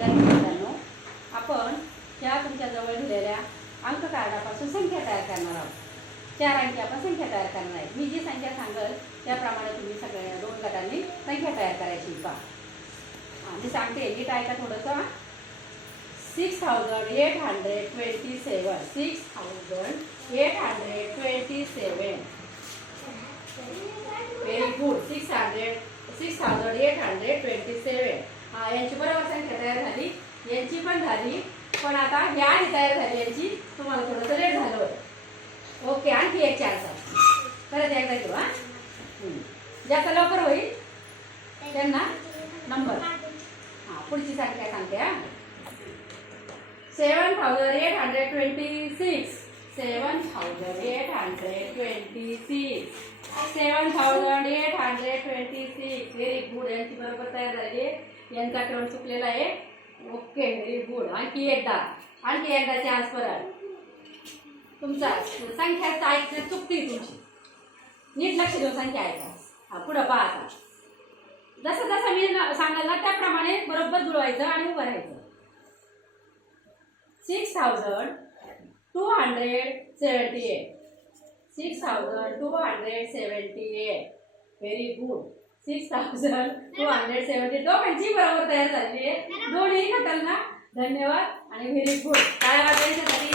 विद्यार्थी मित्रांनो, आपण ह्या तुमच्या जवळ दिलेल्या अंक कार्डापासून संख्या तयार करणार आहोत. 4 अंकी आपण संख्या तयार करणार आहे. मी जी संख्या सांगेल त्याप्रमाणे तुम्ही सगळ्या 2 गटांनी संख्या तयार करायची. पहा मी सांगते, नीट ऐका थोडंसं. 6827 6827 व्हेरी गुड. 6827 यांची बरोबर संख्या तयार झाली, यांची पण झाली, पण आता ह्या आधी तयार झाली यांची तुम्हाला थोडंसं लेट झालं होतं. ओके, आणखी एक चान्स परत एकदा घेऊ. ज्याचा लवकर होईल त्यांना नंबर. पुढची संख्या सांगते. 7826 7826 व्हेरी गुड. यांची बरोबर तयार झाली, यांचा क्रम चुकलेला आहे. Okay, very good. आणखी एकदा चान्स परत. तुमचा संख्याचा ऐकण्यात चुकती तुमची. नीट लक्ष देऊन संख्या ऐका. पुढं पहा. आता जसं जसं मी सांगाल ना त्याप्रमाणे बरोबर जुळवायचं आणि उभं राहायचं. 6278 व्हेरी गुड. 6270 दोघांची बरोबर तयार झाली आहे. दोन्ही गटांना धन्यवाद आणि व्हेरी गुड. टाळ्या वाजवायच्यासाठी.